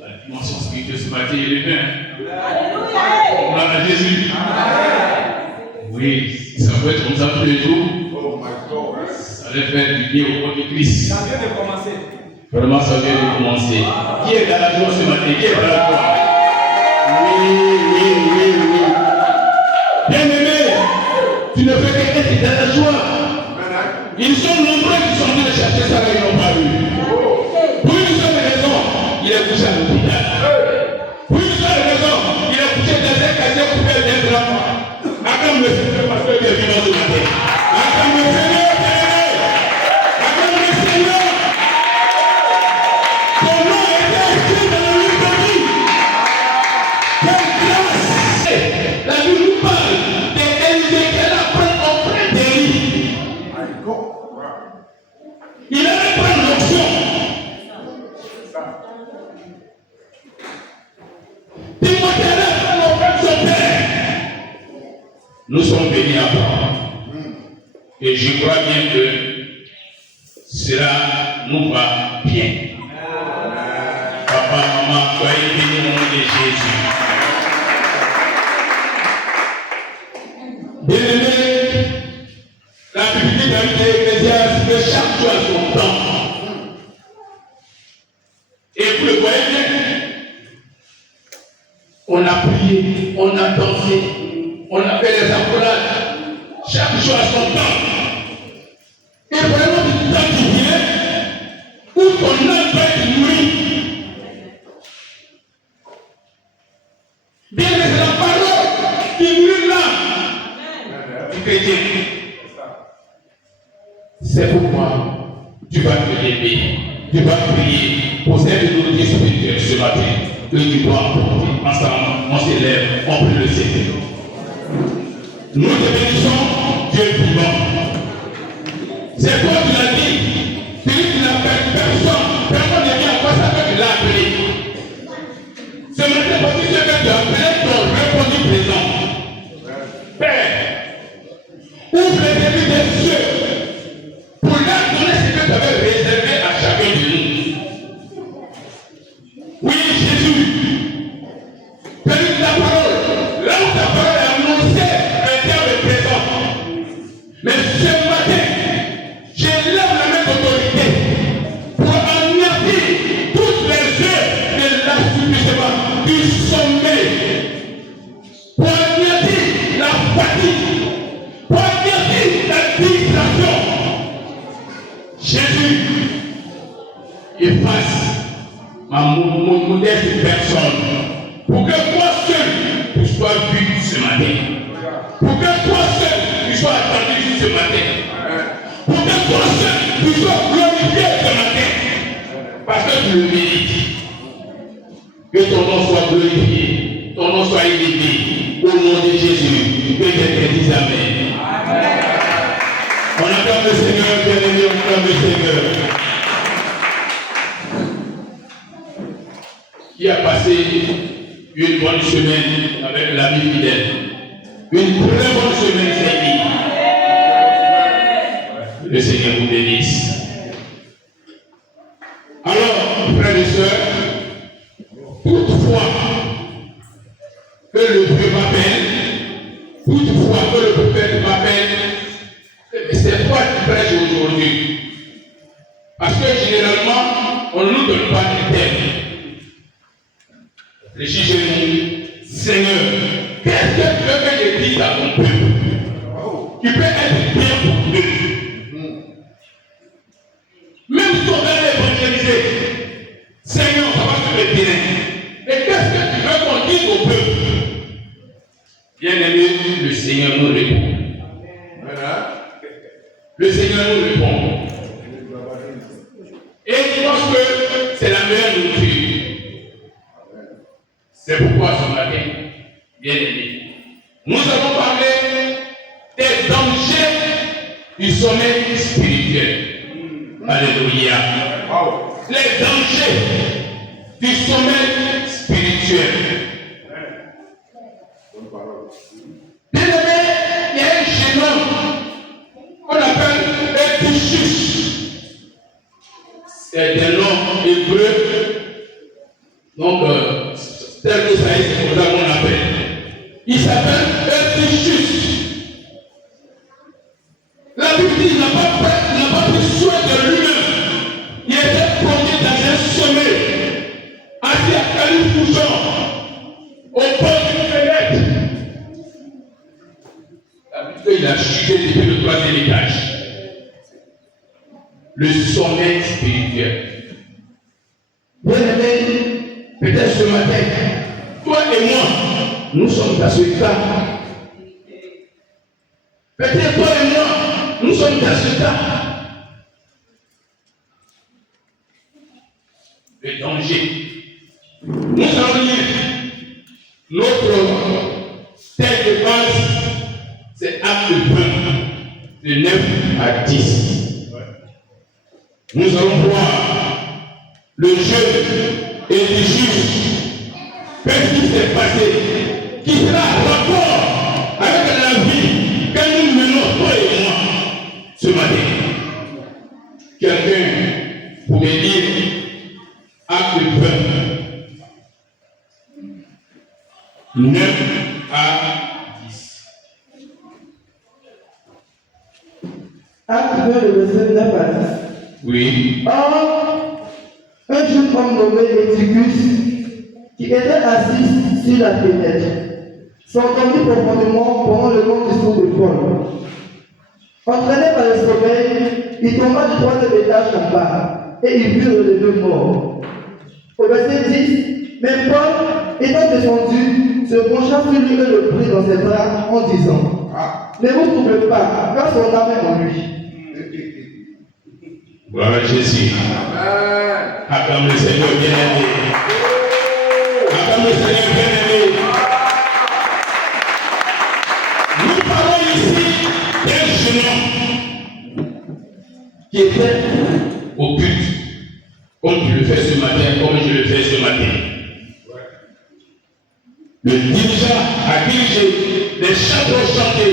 La dimension spirituelle ce matin, il est bien. Alléluia. Gloire à Jésus. Oui, ça peut être comme ça tous les jours. Oh my God. Ça allait faire du bien au corps du Christ. Ça vient de commencer. Vraiment, ça vient de commencer. Qui est dans la joie ce matin? Qui est dans la joie? Oui. Bien-aimé, tu ne fais qu'être dans la joie. Ils sont nombreux qui sont venus chercher ça, ils n'ont pas eu. Pour une seule raison, il est couché à l'hôpital. Pour une seule raison, il est couché dans un casier coupé d'un grand. Acclame le Seigneur parce qu'il est vivant ce matin. Acclame le Seigneur, acclame le Seigneur. Ton nom est écrit dans le livre de vie. Quelle grâce! La Bible nous parle d'Élisée qui apprend auprès d'Élie. Il allait prendre l'option. Timothée allait prendre l'option de son père. Nous sommes bénis à part. Et je crois bien que cela nous va bien. Papa, maman, soyez bénis au nom de Jésus. Bien-aimé, la Bible dit dans l'Ecclésiaste que chaque chose a son temps. Et vous le voyez bien, on a prié, on a dansé, on a fait les accolades. Chaque chose a son temps. Et vraiment du temps qui vient, où ton âme doit être nourrie. Bien, mais c'est la parole qui nourrit l'âme du chrétien. C'est pourquoi tu vas te lever, tu vas prier pour cette nourriture spirituelle ce matin que tu dois apporter. Ensemble, on s'élève, on prie le Seigneur. Nous te bénissons, Dieu vivant. C'est toi qui l'as dit. Celui qui n'appelle personne, personne ne vient à quoi ça fait qu'il l'a appelé. Ce matin, voici ce que tu as appelé ton répondu présent. Père, ouvre les débits des cieux pour leur donner ce que tu avais réservé à chacun de nous. Oui, Jésus, donne ta parole. Là où ta parole est annoncée, un terme présent. Mais ce matin, j'élève la main d'autorité pour anéantir toutes les œuvres de l'assouplissement, du sommeil, pour anéantir la fatigue, pour anéantir la distraction. Jésus, efface ma modeste personne pour que toi seul tu sois vu ce matin. Pour que toi seul tu sois attendu ce matin. Pour que toi seul tu sois glorifié ce matin. Parce que tu le mérites. Que ton nom soit glorifié, ton nom soit élevé. Au nom de Jésus, que je te dise Amen. On acclame le Seigneur, bien-aimé, on acclame le Seigneur. Qui a passé une bonne semaine avec l'ami fidèle. Une très bonne semaine, Seigneur. Le Seigneur vous bénisse. Alors, frères et sœurs, toutefois que le Dieu m'appelle, toutefois que le prophète m'appelle, c'est toi qui prêches aujourd'hui. Parce que généralement, on ne nous donne pas de thème. Réjouissez-nous, Seigneur, qu'est-ce que tu veux que je dise à ton peuple qui peut être bien pour eux? Même si on va l'évangéliser, Seigneur, ça va se le dire. Et qu'est-ce que tu veux qu'on dise au peuple? Bien-aimé, le Seigneur nous répond. Le Seigneur nous répond. Et il pense que c'est la meilleure nourriture. C'est pourquoi ce matin, bien aimé, nous avons parlé des dangers du sommeil spirituel. Alléluia. Les dangers du sommeil spirituel. Bien aimé, il y a un jeune homme qu'on appelle Epicus. C'est un homme hébreu Donc, tel que ça est, c'est comme ça qu'on l'appelle. Il s'appelle Eutychus. La Bible dit qu'il n'a pas pris soin de lui-même. Il était plongé dans un sommeil, assis à califourchon, au bord d'une fenêtre. La Bible dit qu'il a chuté depuis le 3e étage. Le sommeil spirituel. Bien aimé, peut-être ce matin, toi et moi, nous sommes dans ce cas. Peut-être toi et moi, nous sommes dans ce cas. Le danger. Nous allons lire notre texte de base, c'est Acte 20, de 9 à 10. Nous allons voir le jeune Eutychus. Qu'est-ce qui s'est passé? Qui sera rapport avec la vie que nous menons, toi et moi, ce matin? Quelqu'un pourrait dire Acte 20, 9 à 10. Acte 2, le verset 9 à 10. Oui. Or, un jeune homme nommé Eutychus, qui était assis sur la fenêtre, s'endormit profondément pendant le long discours de Paul. Entraîné par le sommeil, il tomba du 3e étage en bas, et il fut relevé mort. Au verset 10, mais Paul, étant descendu, se pencha sur lui et le prit dans ses bras en disant: ne vous troublez pas, car son âme est en lui. Gloire à Jésus. Acclame le Seigneur bien-aimé. Acclame le Seigneur bien-aimé. Nous parlons ici d'un jeune homme qui était au culte, comme tu le fais ce matin, comme je le fais ce matin. Le dirigeant a dirigé, les chants ont chanté,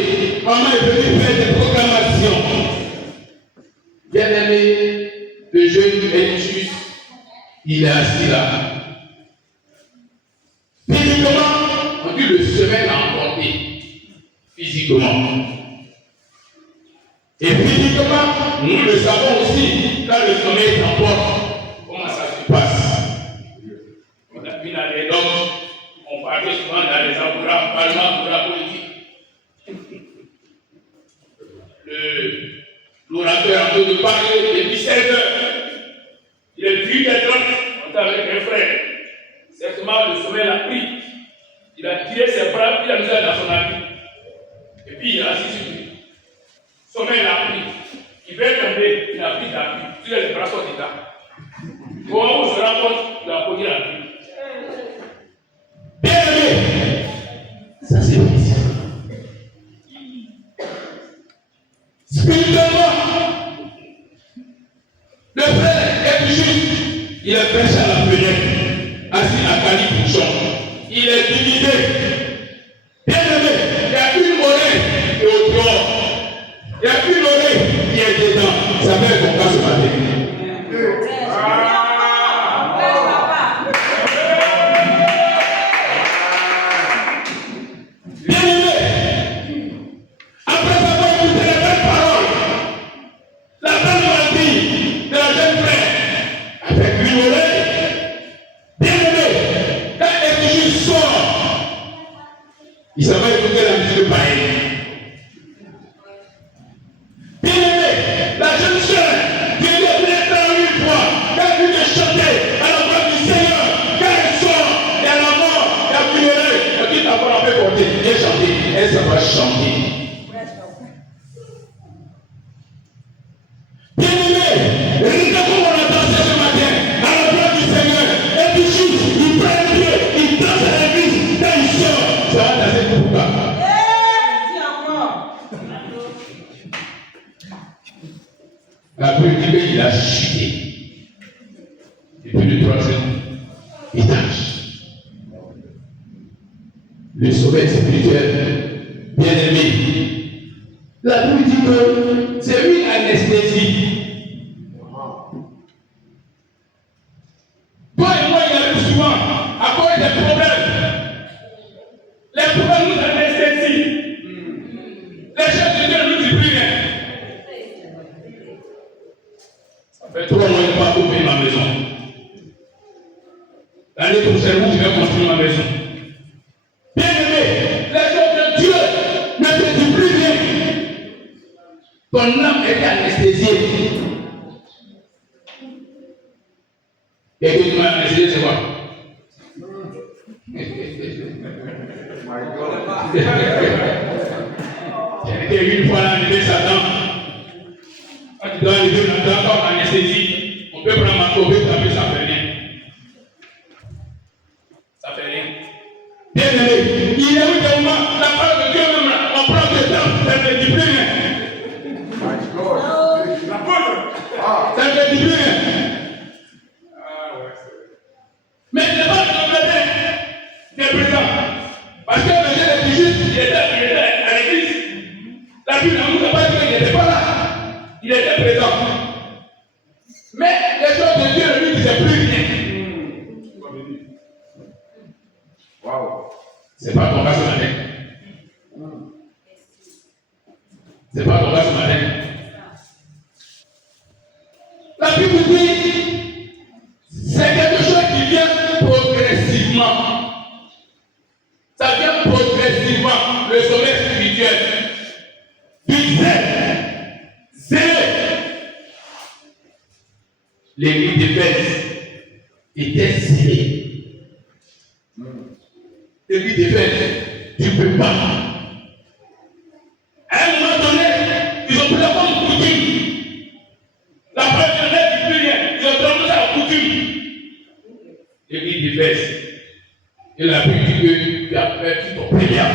maman est venu faire des proclamations. Bien-aimé, le jeune Eutychus, il est assis là. Physiquement, on dit le sommeil l'a emporté. Physiquement. Et physiquement, nous le savons aussi, quand le sommeil t'emporte, comment ça se passe. On a vu dans les dogmes, on parlait souvent dans les encouragements, parlement pour la politique. L'orateur est en train de parler depuis 16 heures. Il est vu des drogues, on est avec un frère. Certainement, le sommeil l'a pris. Il a tiré ses bras, il a mis ça dans son habit. Et puis, il est assis sur lui. Le sommeil l'a pris. Il veut tomber, il a pris la pluie. Tu les bras sont dedans. Au moment où je rencontre, il a pogné la pluie. Bien aimé, ça c'est difficile. Spirituellement, le frère Eutychus, il est perché à la fenêtre, assis à califourchon. Il est divisé. Bien aimé, il y a une oreille qui est au dehors. Il y a une oreille qui est dedans. Ça fait ton cas ce matin. Il s'en va écouter la musique de païenne. Bien aimé, la jeune sœur qui est venue dans une fois, qui a vu de chanter à la voix du Seigneur, quand elle sort, et à la mort, elle a crié, elle dit d'abord la fait porter, viens chanter, elle s'en va chanter. Bien aimé, regardez comment on a dansé ce matin, à la voix du Seigneur, et puis il prend un pied, il danse à l'église, quand il sort, ça va danser pour toi. La Bible dit qu'il a chuté depuis le 3e étage. Le sommeil spirituel, bien aimé. La Bible dit que c'est une anesthésie. Toi et moi, il arrive souvent voyez des problèmes. Les problèmes nous anesthésient. Les choses de Dieu ne nous disent plus rien. Ça fait 3 mois que je n'ai pas ouvert ma maison. L'année prochaine, où je vais construire ma maison. Bien aimé, les choses de Dieu ne te disent plus rien. Ton âme est anesthésiée. Et que tu m'as anesthésié, c'est quoi? J'ai vu une fois enlever Satan. Quand tu dois enlever Satan comme anesthésie, on peut prendre ma copie, taper, ça fait rien. Ça fait rien. Bien aimé, il y a eu des moments, la parole de Dieu même là, on prend le temps, ça ne dit plus rien. Ça ne dit plus rien. Mais ce n'est pas le problème des présents. Parce que le Dieu est juste, il était à l'église. La Bible ne nous a pas dit qu'il n'était pas là. Il était présent. Mais les choses de Dieu ne lui disaient plus rien. Waouh. C'est pas ton cas ce matin. C'est pas ton cas ce matin. La Bible dit, c'est quelque chose qui vient progressivement. Ça vient progressivement, le sommet spirituel. Du zèle. L'église d'Éphèse était zélée. L'église d'Éphèse, tu ne peux pas. À un moment donné, ils ont pris la bonne coutume. La preuve de l'air dit plus rien. Ils ont tombé ça en coutume. L'église d'Éphèse. Et la Bible dit que tu as perdu ton prière.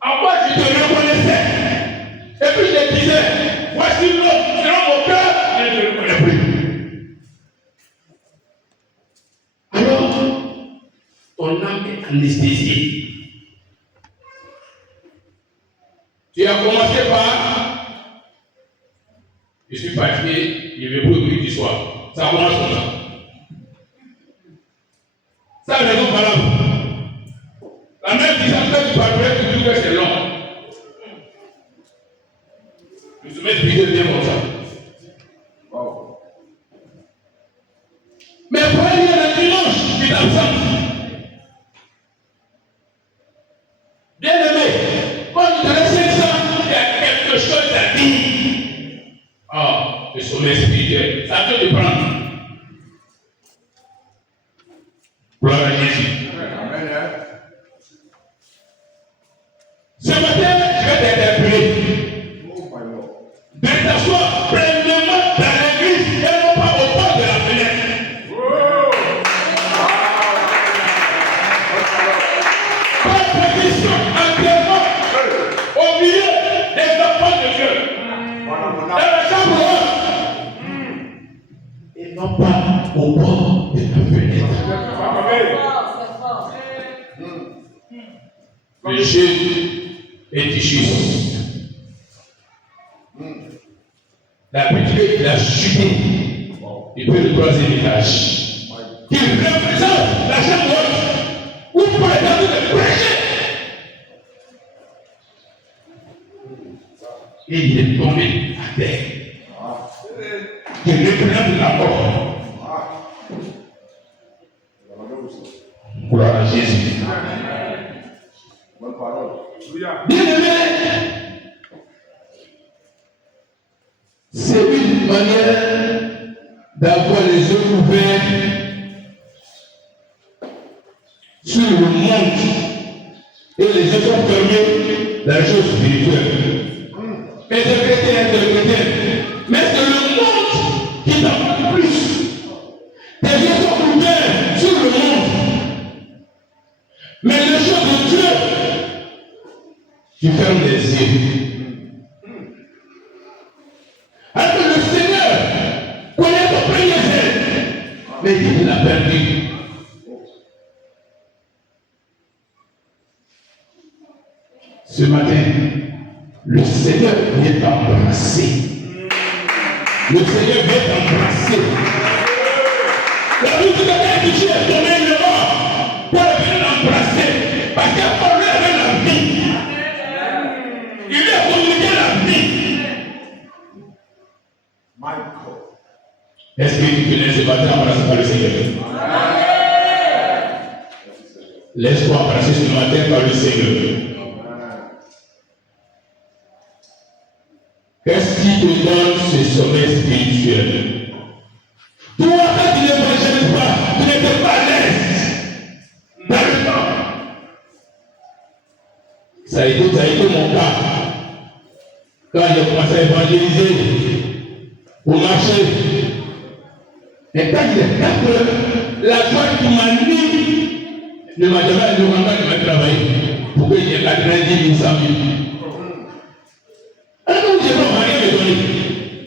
En quoi je te reconnaissais. Et puis je te disais, voici l'homme qui est dans mon cœur, je ne te reconnais plus. Alors, ton âme est anesthésiée. Tu as commencé par je suis fatigué, je vais plus écrire du soir. Ça commence comme ça. Ça raison valable. La même distance que tu parlerais, tu dis que c'est long. Le sommet spirituel vient comme ça. Wow. Mais pour aller le dimanche, tu es absent. Bien aimé, quand tu te laisses ça, il y a quelque chose à dire. Ah, le sommet spirituel, ça peut te prendre. Gloire à Jésus. Amen. Ce matin, je vais t'interpeller. De t'asseoir pleinement dans l'église et non pas au bord de la fenêtre. Pas de position entièrement au milieu des enfants de Dieu. Dans la chambre haute. Et non pas au bord de la fenêtre. Le jeu est juste. La petite, il a chuté. Et puis le 3e étage. Qui représente la chambre haute. Où par exemple de prêcher. Et il est tombé à terre. Il représente la mort. Gloire à Jésus. Bonne parole. Bien aimé, c'est une manière d'avoir les yeux ouverts sur le monde et les yeux sont fermés dans les choses spirituelles. Interpréter. Mais c'est le monde qui t'en parle plus. Tes yeux sont ouverts sur le monde. Mais les choses de Dieu, tu fermes les yeux. Alors que le Seigneur connaît ton premier zèle, mais il l'a perdu. Ce matin, le Seigneur vient t'embrasser. Le Seigneur vient t'embrasser. La Bible dit Jésus est tombé, il est mort. Paul est venu l'embrasser. Parce que Paul lui avait la vie. Il lui a communiqué la vie. Est-ce que tu connais ce matin embrassé par le Seigneur? Laisse-toi embrasser ce matin par le Seigneur. Qu'est-ce qui te donne ce sommet spirituel? Toi, quand tu n'évangélises pas, tu n'étais pas à l'aise dans le temps. Ça a été mon cas. Quand j'ai commencé à évangéliser, au marché, et quand il est 4 heures, la joie qui m'anime ne m'a jamais demandé de travailler pour que j'ai 90 000, 100 000. Alors je ne vais rien me donner.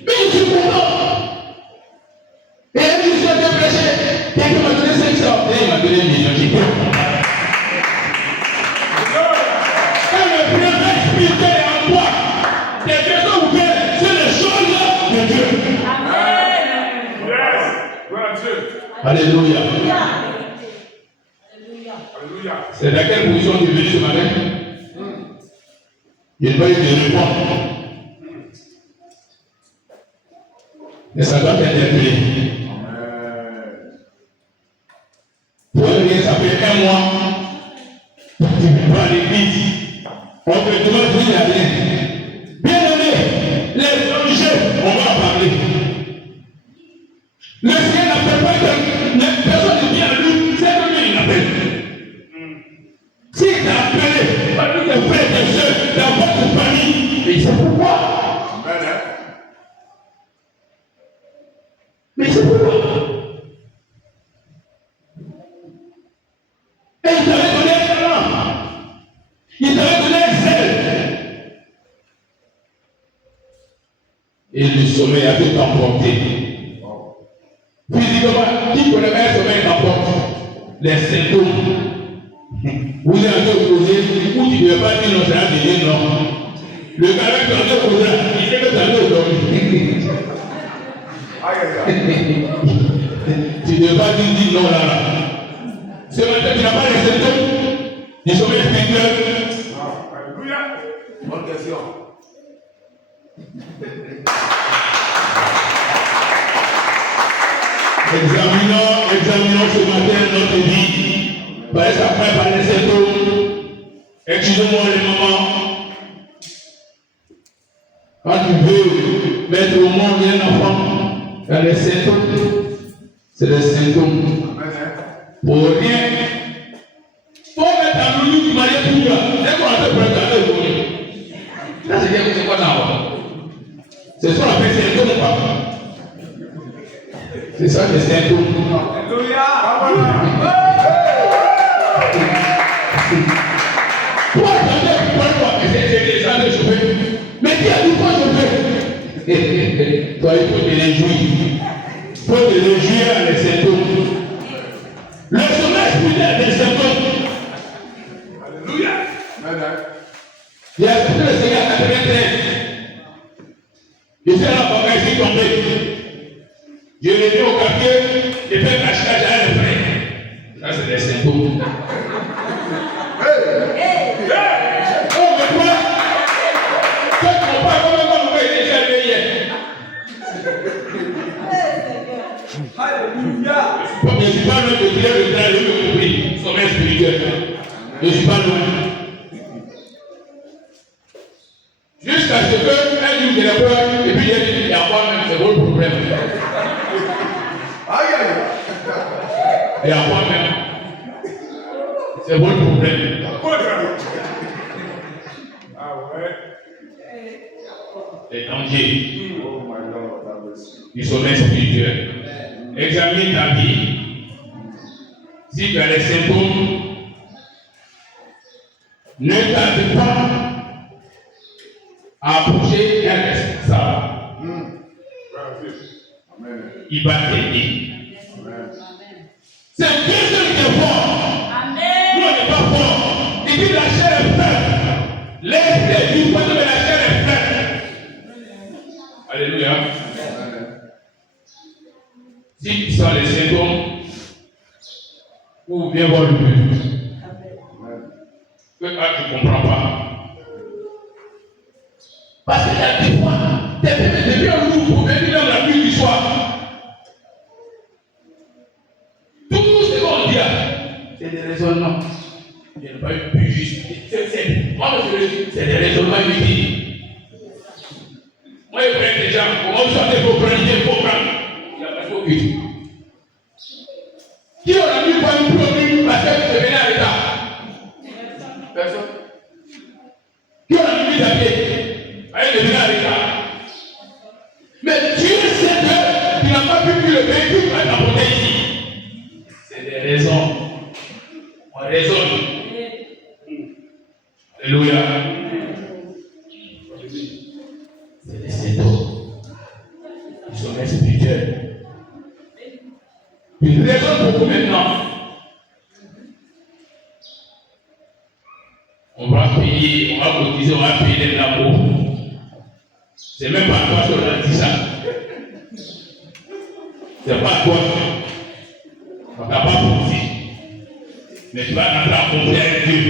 Mais je suis content. Et elle dit, je suis en train de prêcher. Quelqu'un m'a donné 500. Et il m'a donné 1 million. J'ai dit, quand le privilège spirituel est en toi, quelque chose vous fait, c'est les choses de Dieu. Amen. Yes. Gloire à Dieu. Alléluia. Alléluia. C'est dans quelle position tu es venu ce matin? Il va y te répondre. Mais ça doit t'interpeller. Pour rien, ça fait 1 mois. Tu vas à l'église. On te demande d'y aller. Bien aimé, les dangers, on va en parler. Le Seigneur n'appelle pas que personne ne vient à lui, c'est que lui il appelle. S'il t'a appelé, parmi tes frères et tes soeurs, dans votre famille, mais c'est pourquoi. Mais c'est pourquoi. Et il t'avait donné un talent. Il t'avait donné un zèle. Et le sommeil a fait t'emporter. Physiquement, qui connaît un sommeil t'emporte? Les symptômes. Vous êtes en train de poser, ou tu ne veux pas dire non, ça va venir non. Le gars qui est en train de poser, il sait que tu as le dormir. Tu ne veux pas dire non là. Ce matin, tu n'as pas les symptômes du sommeil spirituel. Alléluia. Bonne question. Examinons ce matin notre vie. Par exemple, par les symptômes. Excusez-moi les mamans. Quand tu veux mettre au monde un enfant, il y a les symptômes. C'est les symptômes. Pour rien. Pour mettre un loup qui m'a dit tout là. Dès qu'on a fait préparer le bonheur. Là, c'est bien que c'est quoi là? C'est ce qu'on appelle symptômes ou pas? C'est ça les symptômes. Alléluia. Toi, c'est des gens de chauffer. Mais qui a dit quoi chauffer? Toi, il faut te réjouir. Il faut te réjouir à les symptômes. Le sommeil spirituel des symptômes. Alléluia. Il y a tout le Seigneur à 93. Je suis là pour ici tombé. Je l'ai mis au quartier, j'ai fait cache-cache à un frère. Ça, c'est des symptômes. Oh, mais toi, tu ne comprends pas comment on peut être échappé hier. Alléluia. Je ne suis pas loin de tirer le train, je me compris. Sommeil spirituel. Je ne suis pas loin. Jusqu'à ce que un jour je l'ai peur, et puis j'ai dit, il y a quoi même, c'est votre problème. Aïe aïe. Il y a quoi même, c'est votre problème. Ah ouais. Les dangers du sommeil spirituel. Examine ta vie. Si tu as les symptômes, ne tarde pas à approcher un responsable. Il va t'aider. C'est Dieu seul qui est fort. Nous, on n'est pas fort. Il dit la chair est faible. L'esprit du point de la chair est faible. Alléluia. Si tu sens les symptômes, Ou viens voir le but. Que tu ne comprends pas. Parce qu'il y a des fois, depuis un jour pour venir dans la nuit du soir. Tout ce qu'on dit là, c'est des raisonnements. Il n'y a pas eu plus juste. Moi, je le dis, c'est des raisonnements inutiles. Moi, je prends des gens, comment vous sortez vos prendre, il faut prendre. Il n'y a pas de but. Qui aura mis pas une promis parce que vous venez à l'état? Personne. Qui aura mis à pied? Allez, venez à l'état. Mais Dieu sait que tu n'as pas pu le véhicule pour être apporté ici. C'est des raisons. On raisonne. Alléluia. C'est des symptômes. Ils sont spirituels. Une raison pour vous maintenant. On va payer, on va cotiser, on va payer les impôts. C'est même pas à toi qu'on a dit ça. C'est pas à toi. On t'a pas cotisé. Mais tu vas rentrer en conflit avec Dieu.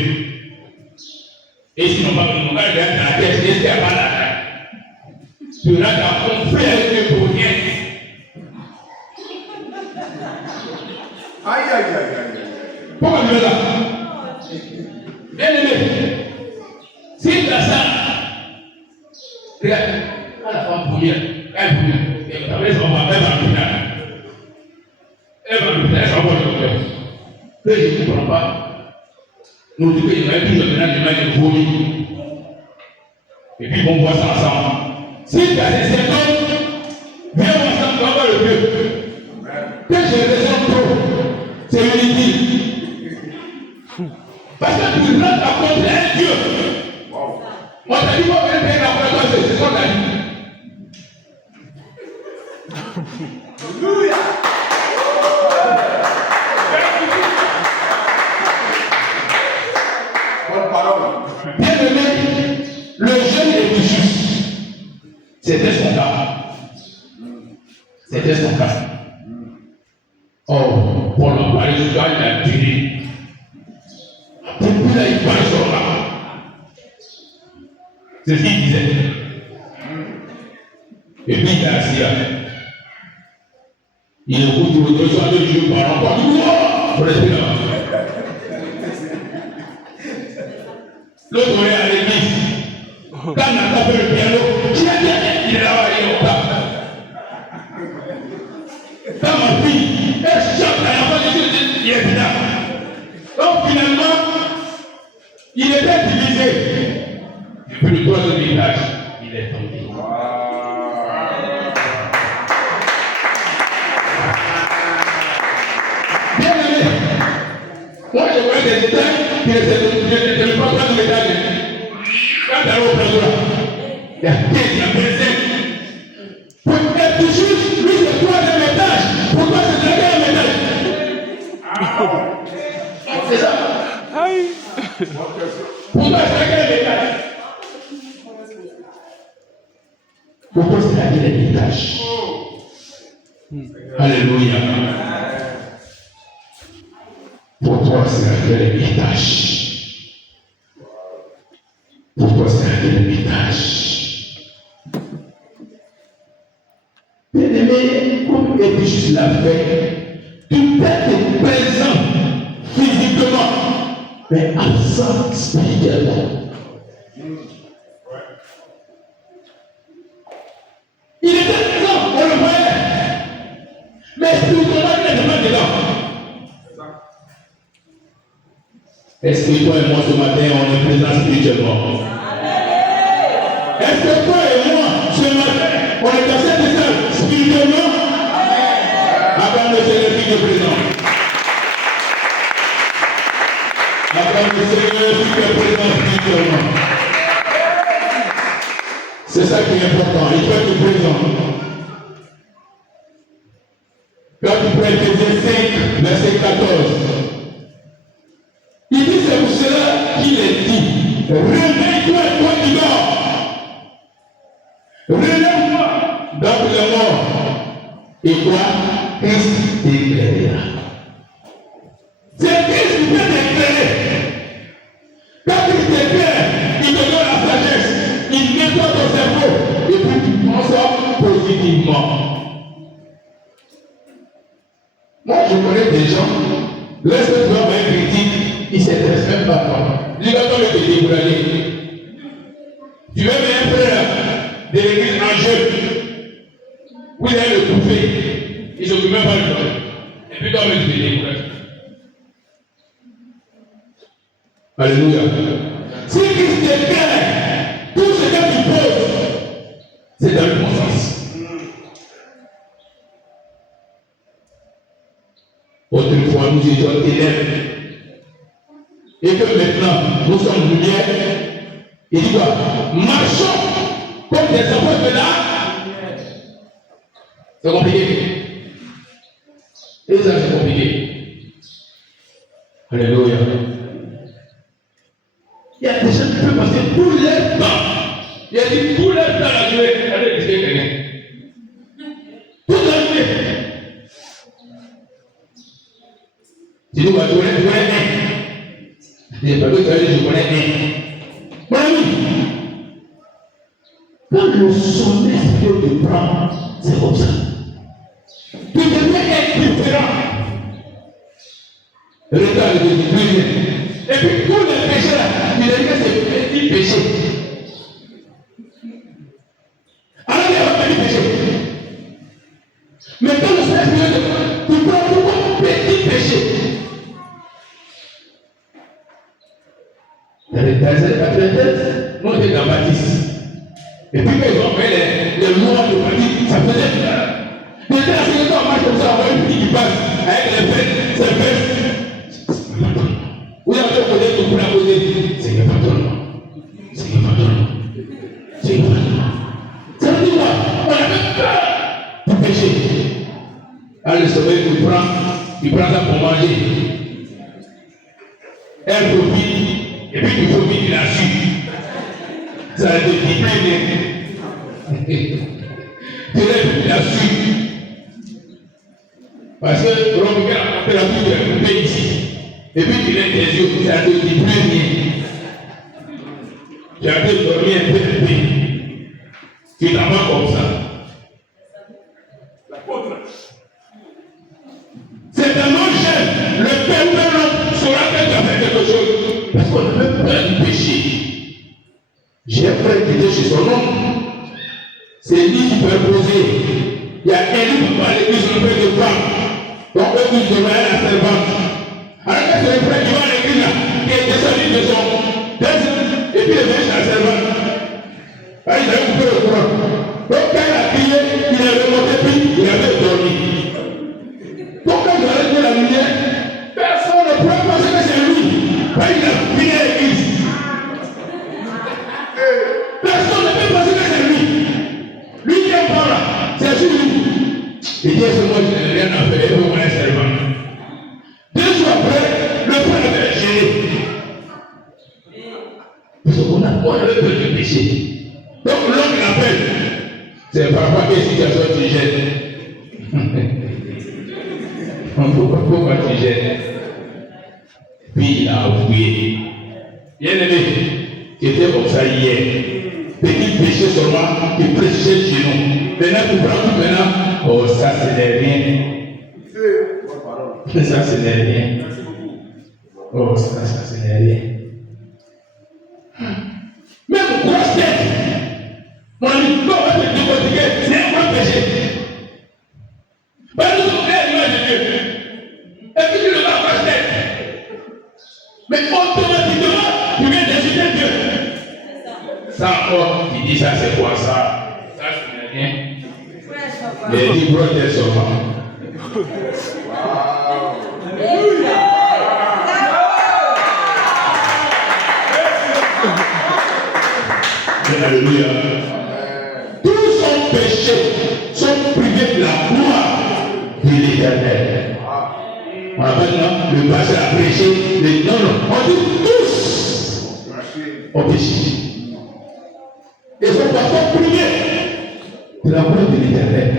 Et sinon, pas nous regarder dans la tête, est-ce qu'il n'y a pas la tête? Tu rentres en conflit avec Dieu pour rien. Aïe, aïe, aïe, aïe. Pourquoi tu es là? Bien aimé, si tu as ça, regarde, quand la femme bouillait, elle bouillait, elle va l'hôpital. Elle va l'hôpital, elle va voir le docteur. Mais je ne comprends pas. Nous disons qu'il y a toujours maintenant des mecs de vomi. Et puis on voit ça ensemble. Si tu as des symptômes, viens voir ça, tu vas voir le Dieu. Que j'ai raison trop, c'est inutile. Parce que tu rentres à contre un Dieu. Moi, je dis pas que le père après toi, c'est ce qu'on a dit. Alléluia. Bonne parole. Bien aimé, le jeune est juste. C'était son cas. C'était son cas. Oh, pour le parler, je dois la durée. Depuis là, il parle sur là. C'est ce qu'il disait. Et puis il est assis là. Il écoute le besoin de Dieu par encore du droit. Pour rester là. L'autre on est à l'église. Quand on a tapé le piano, il est là-bas, il est au table. Quand ma fille, elle chante à la fin de Dieu, il est là. Donc finalement, il était divisé. Depuis le troisième étage, il est tombé. Bien aimé, moi je vois des étages qui ne pas prendre l'étage. Quand tu arrives au plateau là, il y a 15, il y a 25. Pour être toujours, lui c'est le troisième étage. Pourquoi c'est le quatrième étage? C'est ça. Pourquoi c'est la quatrième étage? Pourquoi c'est la quatrième étage? Alléluia. Pour toi, c'est la quatrième étage. Pour toi, c'est la quatrième étage. Bien aimé, comme Épicus l'a fait, tu peux être présent physiquement, mais absent spirituellement. Il était présent, on le voyait, mais spirituellement, il n'était pas dedans. Est-ce que toi et moi ce matin, on est présents spirituellement? Est-ce que toi et moi ce matin, on est dans cette état spirituellement? Avant de se lever présent. Avant de se lever présent spirituellement. C'est ça qui est important. Il faut être présent. Quand tu prends Éphésiens 5, verset 14, il dit c'est pour cela qu'il est dit, réveille-toi toi qui dors. Relève-toi donc le mort. Et quoi? Christ t'éclairera. C'est Moi, je connais des gens, lorsque tu vas faire une critique, ils ne s'intéressent même pas à toi. Dis toi le petit pour aller. Tu veux un frère de l'église en jeu, où il a le coupé, il ne s'occupe même pas de toi. Et puis toi, tu te décourages. Alléluia. Si Christ te plaît, tout ce que tu poses, c'est dans le bon sens. Autrefois, nous étions élèves. Et que maintenant, nous sommes lumière. Il dit quoi? Marchons comme des enfants de là. C'est compliqué. Et ça, c'est compliqué. Alléluia. Il y a des gens qui peuvent passer tout leur temps. Il y a dit tout leur temps à jouer avec les quelqu'un. Tout la journée. Si nous allons jouer, tu connais un. Il n'y a pas de cas, je connais un. Mon ami, quand le sommet te prend, c'est comme ça. Tu deviens indifférent. Regarde le plus. Et puis tous les péchés là, il a dit que c'est petit péché. Alors il y a un petit péché. Mais quand le Seigneur tu prends beaucoup petit péché. Dans les têtes, nous on était dans Baptiste. Et puis quand ils ont fait les lois de Baptiste, ça faisait peur. Mais quand on marche comme ça, on voit une fille qui passe avec les fesses, ses fesses. Vous avez connaître tout pour la poser. Seigneur, pardonne-moi. Seigneur, pardonne-moi. Seigneur, pardonne-moi. Ça veut dire quoi? On avait peur du péché. Ah, le sommeil il prend ça pour manger. Elle profite, et puis tu profites, il a su. Ça a été dit très bien. Tu lèves, il a su. Parce que l'homme qui a apporté la Bible est coupé ici. Et puis tu lèves tes yeux, ça te dit plus rien. Tu as pu dormir un peu de paix. Tu t'en vas comme ça. C'est tellement cher. Le Père même saura que tu as fait quelque chose. Parce qu'on ne peut pas du péché. J'ai un frère qui était chez son oncle. C'est lui superposé. Il y a un livre par l'église, on peut de femme. Donc, eux, ils devaient à la servante. Alors que c'est le frère qui va à l'église là, qui est descendu de son deuxième, et puis il vient chez la servante. Ah, il avait coupé le courant. Donc quand il a crié, il est remonté, puis il avait dormi. Donc quand il a arrêté la lumière, personne ne pourrait penser que c'est lui. Quand il a fini à l'église. Personne ne peut penser que c'est lui. Lui qui est pas là, c'est sur lui. Il dit, c'est moi qui n'ai rien à faire, il faut mon servant. 2 jours après, le frère avait gêné. Parce qu'on avait peur du péché. Donc l'homme l'appelle. C'est parfois quelle situation tu gênes. On ne peut pas pourquoi tu gênes. Puis il a avoué. Bien aimé, c'était comme ça hier. Petit péché seulement qui prêchait chez nous. Maintenant, tu prends tout maintenant. Oh, ça c'est rien. Ça c'est rien. Oh, ça c'est rien. Même grosse tête. Mon ami, quand on va te décortiquer, c'est un grand péché. Nous sommes créés à l'image de Dieu. Et puis tu le vas grosse tête. Mais automatiquement, tu viens d'insulter Dieu. Ça encore, tu dis ça c'est quoi ça? Ça c'est rien. Mais dis grosse tête seulement. Alléluia. Tous sont péchés, sont privés de la gloire de l'Éternel. On appelle le pasteur a prêché. Non, on dit tous ont péché. Et sont pas privés de la gloire de l'Éternel.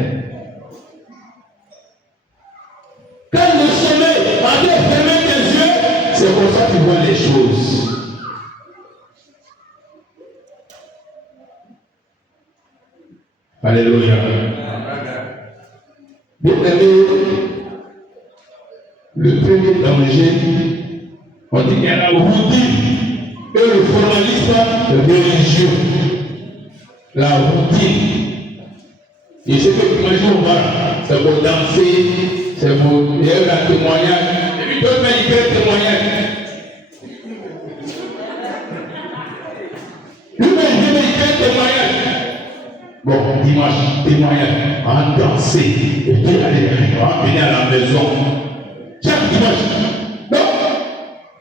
Quand le sommeil a bien fermé tes yeux, c'est comme ça que tu vois les choses. Alléluia. Bien aimé, Le premier danger, on dit qu'il y a la routine et le formalisme religieux. La routine. Et ce que tu imagines, voilà, c'est pour danser, c'est pour un témoignage. Et puis d'autres pays qui témoignage. Bon, dimanche, témoignage, on danser, et puis aller, on va venir à la maison. Chaque dimanche. Non,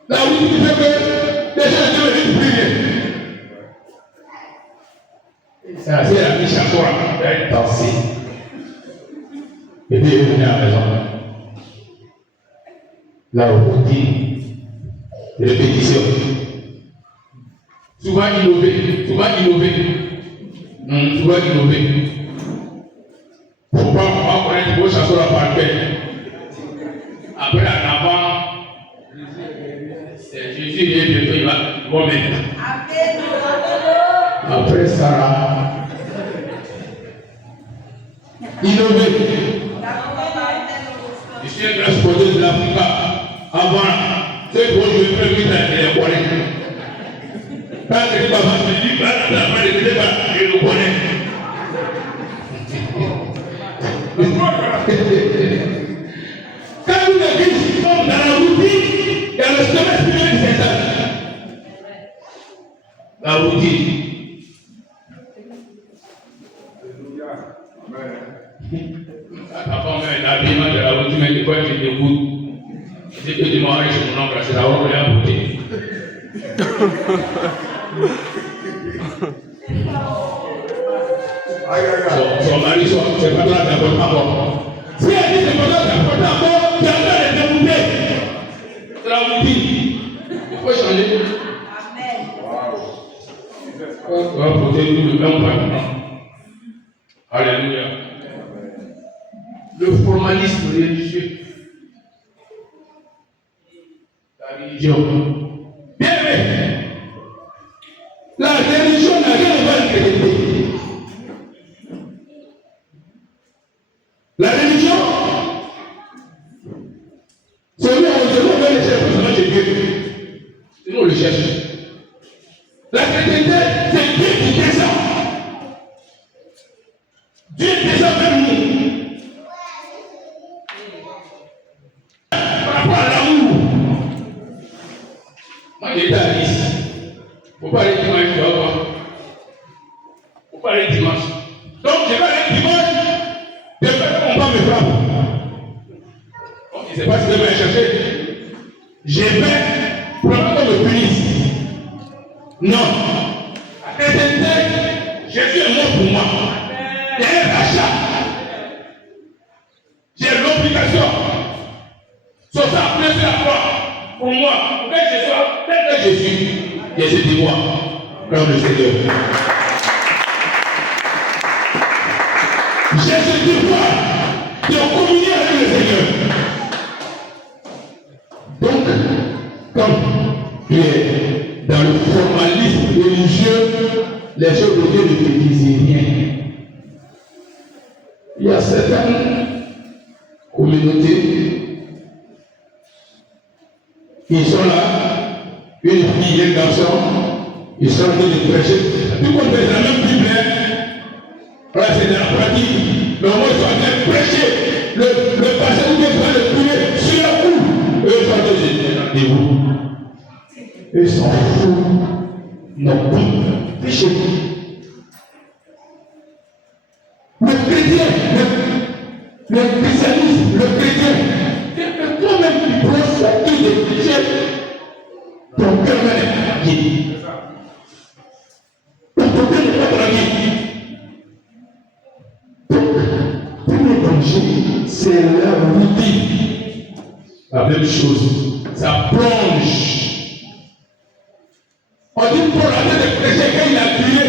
la routine fait que les gens ne veulent plus rien. C'est la mise à toi, d'aller danser. Et puis venir à la maison. La routine, répétition. Souvent innover. Souvent innover. Faut pas connaître vos chansons par cœur. Après en avant, c'est Jésus et bientôt il va mettre. Après Sarah, innover. Je suis un grand sportif de l'Afrique. Avant, c'est pour jouer le premier temps, il est bon. Quand tu vas me dire, je le connais. Quand vous l'église tombe dans la routine, il y a le sommet spirituel de Satan. La routine. Avant même l'habillement de la routine, mais des fois tu t'écoutes. C'est que tu m'as chez mon oncle, c'est la routine à beauté. Son mari, c'est pas toi qui apporte pas bon. Si elle dit c'est pas toi qui apporte pas bon, tu as le temps de démonter. C'est la routine. Il faut changer. Amen. On va porter tout le même bâtiment. Alléluia. Le formalisme religieux. La religion. Bien aimé. La religion n'a rien à voir avec la chrétienté. La religion, c'est nous, on veut le chercher pour de Dieu. C'est nous, on le cherche. La chrétienté, c'est Dieu qui descend. Dieu descend vers nous. Par rapport à l'amour. Moi, j'étais à Nice. Faut pas aller dimanche, tu vas voir. Faut pas aller dimanche. Donc, je vais aller dimanche. Je vais faire mon pas me frappe. Je ne sais pas si je vais aller chercher. Je vais prendre qu'on me punisse. Non. La chrétienté, Jésus est mort pour moi. Il y a un rachat. J'ai l'obligation. Sur ça, après sur la croix. Pour moi, pour que je sois tel que je suis. Jésus dit moi, comme le Seigneur. Jésus dit moi, de communier avec le Seigneur. Donc, comme tu es dans le formalisme religieux, les choses de Dieu ne te disent rien. Il y a certaines communautés qui sont là, une fille et un garçon, ils sont en train de prêcher. Tout comme c'est la même Bible, là c'est dans la pratique, mais au moins ils sont en train de prêcher. Le passé où ils vont le prier sur la cour. Eux ils sont en train de dire, rendez-vous. Eux ils sont fous. Non, péché. Le chrétien, le christianisme, le chrétien, c'est que toi-même tu dois sortir des péchés. Ton cœur est tranquille. Ton cœur n'est pas tranquille. Donc, premier danger, c'est la routine. La même chose, ça plonge. On dit pour la tête de péché quand il a tué.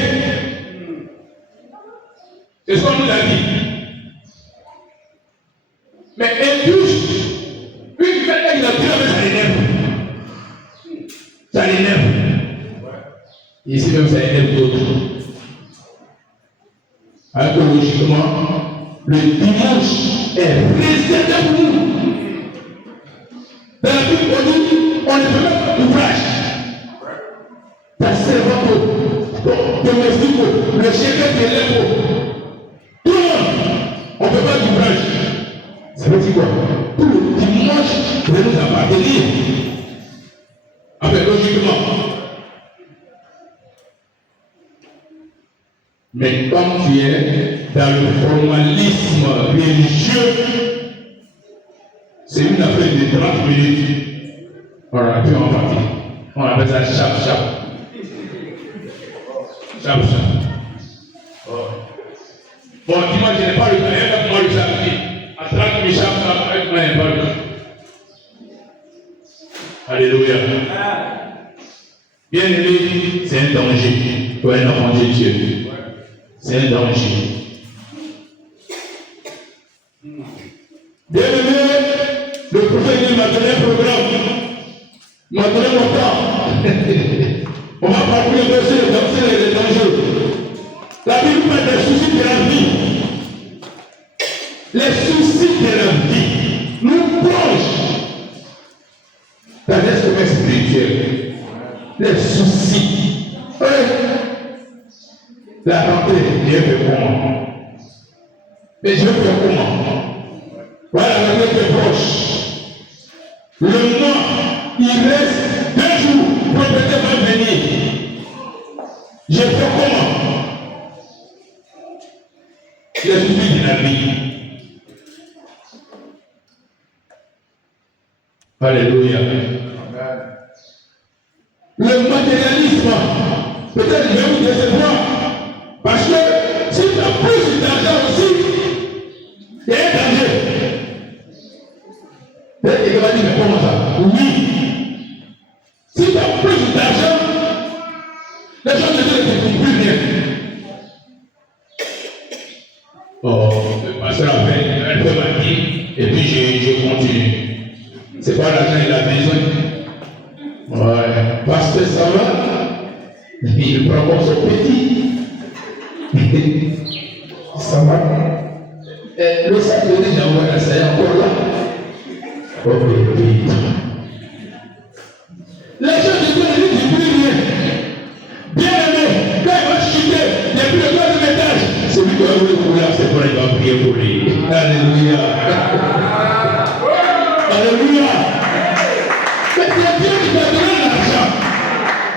C'est ce qu'on nous a dit. Mais injuste, une fois qu'il a tué, ça l'énerve. Ça l'énerve. Ici même ça énerve d'autres. Archéologiquement, le dimanche est réservé pour nous. tout le dimanche pourrait nous appartenir. Enfin, logiquement. Mais comme tu es dans le formalisme religieux, c'est une affaire de 30 minutes. On a pu en partir. On appelle ça chap. Chap. Bon, dis-moi, je n'ai pas le temps, avec moi le samedi. À 30 minutes, chap, avec moi, il n'y a pas le temps. Alléluia. Bien aimé, c'est un danger pour un enfant de Dieu. C'est un danger. Bien aimé, le prophète m'a donné un programme. M'a donné mon temps. On va parcourir les dangers. La Bible parle des soucis de la vie. Les soucis de la vie nous plongent dans l'estomac spirituel. Les soucis. La rentrée, Dieu fait comment? Mais Dieu fait comment? Voilà, la rentrée est proche. Le mois, il reste 2 jours pour peut-être venir. Je fais comment? Les soucis de la vie. Alléluia. Le matérialisme, peut-être je vais vous décevoir. Parce que si tu as plus d'argent aussi, il y a un danger. Peut-être qu'il va dire, mais comment ça? Oui. Si tu as plus d'argent, les gens te disent que tu ne comprends plus rien. Oh, le pasteur a fait un peu ma vie, et puis je continue. C'est pas l'argent il a besoin. Ouais, pasteur ça va, il prend comme son petit. Ça va. Le sac de déjà envoyé, ça est encore là. Ok, oui. Les gens de Dieu ne disent plus rien. Bien aimé, quand il va chuter depuis le 4e étage, celui qui va voulu courir, c'est pour il va prier pour lui. Alléluia. Alléluia. Mais c'est Dieu qui t'a donné l'argent.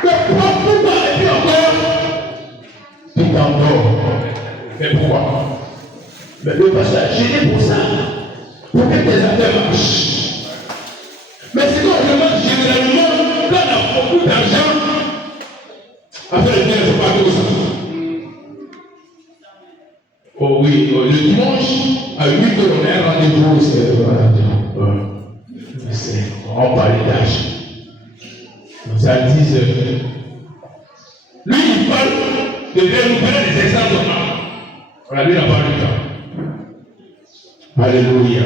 Mais pourquoi et puis encore? Tout encore. Mais pourquoi? Mais le pasteur a gêné pour ça. Pour que tes affaires marchent. Mais sinon, on demande généralement, quand on a beaucoup d'argent, après le bien, c'est pas tout ça. Oh oui, le dimanche, à 8h, on a un rendez-vous, c'est on parle d'âge. C'est à 10h. Lui, il parle de nous faire des exemples. Voilà, lui, il n'a pas le temps. Alléluia.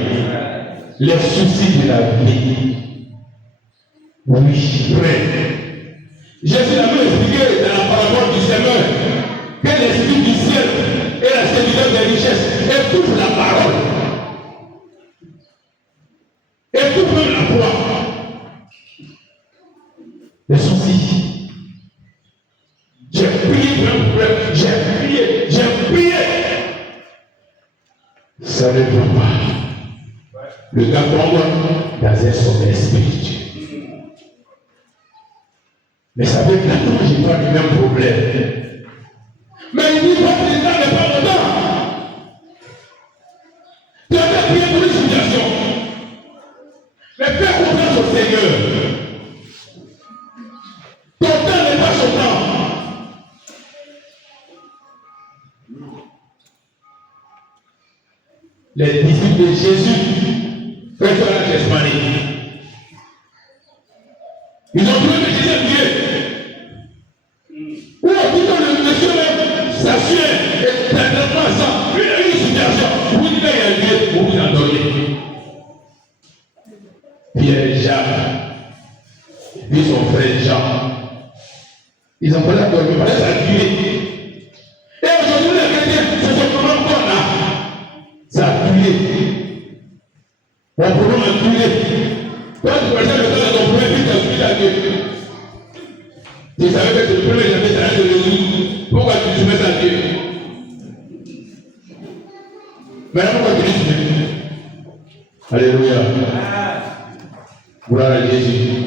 Les soucis de la vie. Oui, vrai. Jésus l'avait expliqué dans la parabole du Seigneur que l'esprit du ciel est la séduction des richesses et toute la parole. Et tout même la foi. Les soucis. J'ai prié. Ça ne peut pas. Le gars tombe dans un sommeil spirituel. Mais ça veut dire que je n'ai pas le même problème. Mais il dit pas que l'État n'est pas mon temps. Tu as prié pour une situation. Mais fais confiance au Seigneur. Ton temps n'est pas son temps. Les disciples de Jésus, frère de la Gethsemane, ils ont trouvé que Jésus est Dieu. Ou on dit que le monsieur même s'assure et traitement ça. Lui, il a eu une situation. Vous dites qu'il y a Dieu, vous vous en donnez. Pierre, Jacques, et puis son frère Jean, ils ont parlé à dormir, parce que ça a duré. Et aujourd'hui, les chrétiens, c'est ce problème qu'on a. Ça a duré. Mon problème a duré. Quand tu pensais le temps de ton problème, puis tu as suivi à Dieu. Tu savais que c'est le premier jamais ça allait te résoudre. Pourquoi tu te soumets à Dieu? Maintenant, pourquoi tu es soumets? Alléluia. Gloire à Jésus.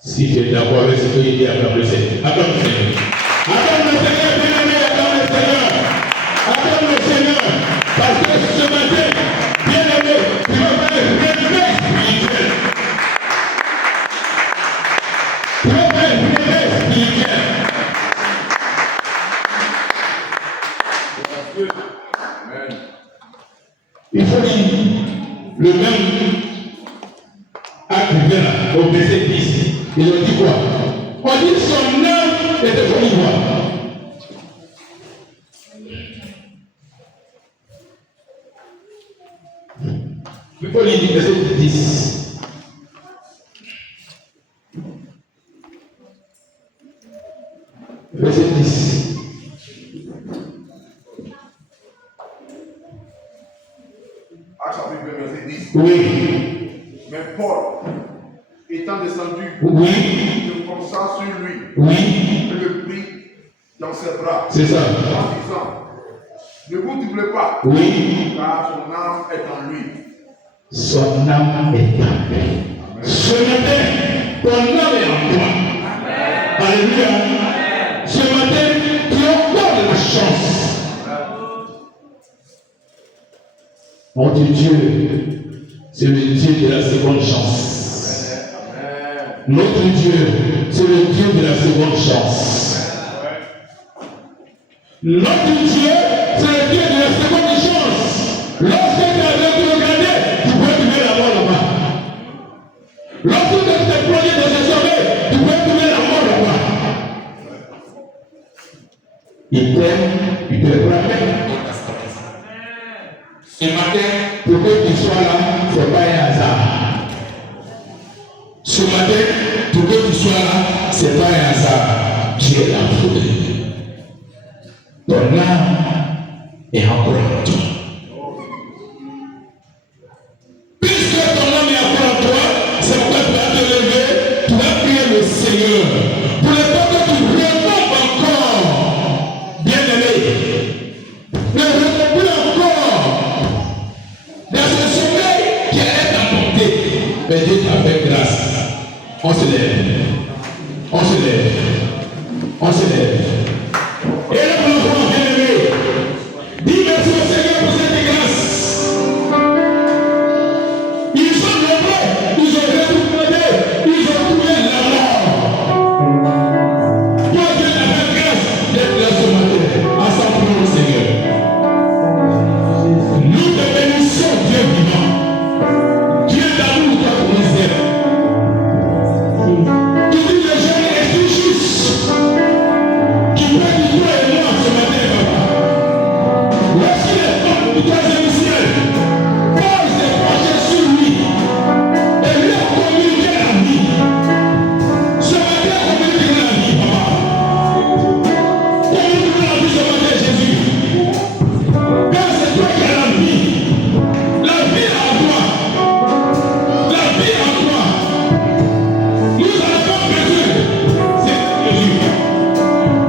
Si tu es d'accord avec ce qu'il dit, acclame le Seigneur. Acclame le Seigneur. Acclame le Seigneur, bien-aimé, acclame le Seigneur. Acclame le Seigneur. Parce que ce matin, bien-aimé, tu vas faire un réveil spirituel. Tu vas faire un réveil spirituel. Il faut lire le même acte là, au verset 10. Ils ont dit quoi? On dit son âme était comme ivoire. Il faut lire le verset 10. Verset 10. Acte chapitre 2, verset 10. Oui. Mais Paul, étant descendu, Oui. se pencha sur lui Oui. et le prit dans ses bras, C'est ça. en disant, ne vous doublez pas, Oui. car son âme est en lui. Son âme est en paix. Ce matin, ton âme est en toi. Alléluia. Ce matin, tu as encore de la chance. Mon Dieu, c'est le Dieu de la seconde chance. Notre Dieu, c'est le Dieu de la seconde chance. Notre Dieu, c'est le Dieu de la seconde chance. Lorsque tu avais tout regardé, tu peux trouver la mort là-bas. Lorsque tu as plongé dans ce sommeil, tu peux trouver la mort là-bas. Il t'aime, il te protège. Ce matin, pour que tu sois là, ce n'est pas un hasard. Ce matin, pour que tu sois là, ce n'est pas un hasard. Dieu l'a trouvé. Ton âme est encore en toi. Puisque ton âme est encore en toi, c'est pourquoi tu vas te lever, tu vas prier le Seigneur. Pour le temps que tu retombes encore, bien-aimé, ne retombe plus encore dans ce sommeil qui allait t'emporter. Mais Dieu t'a fait grâce. On se lève. On se lève. On se lève. Et là, pour l'enfant bien-aimé, dis merci au Seigneur pour cette grâce. Ils sont nombreux, ils ont retrouvé, ils ont trouvé la mort. Toi, Dieu t'a fait grâce d'être là ce matin, ensemble au Seigneur. Nous te bénissons, Dieu vivant. Dieu d'amour, toi pour nous aider. Tu dis les gens restent justes. Tu peux dire toi et moi ce matin, papa. Lorsqu'il est temps du troisième ciel, Paul s'est penché sur lui et lui a communiqué la vie. Ce matin, communiquez la vie, papa. Communiquez la vie ce matin, Jésus. Car c'est toi qui as la vie. La vie en toi. La vie en toi. Nous n'avons pas besoin. C'est Jésus.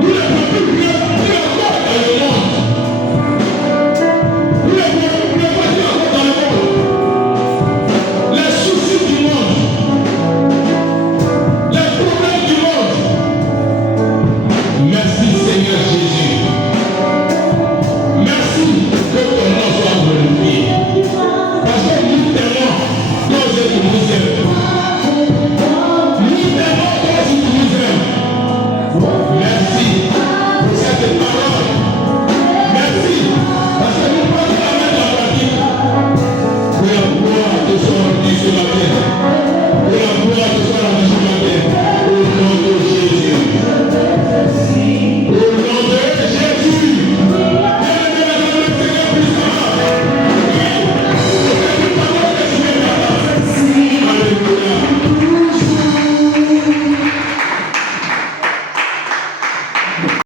Nous ne pouvons plus vivre encore dans le monde. Nous ne pouvons plus vivre encore dans le monde. Les soucis du monde, les problèmes du monde. Merci Seigneur Jésus. Merci que ton nom soit glorifié. Parce que nous t'aimons, toi aussi tu nous aimes. Nous t'aimons, toi aussi tu nous aimes. Merci pour cette parole. Merci parce que nous prenons la main dans la pratique. Que la gloire te soit rendue ce matin.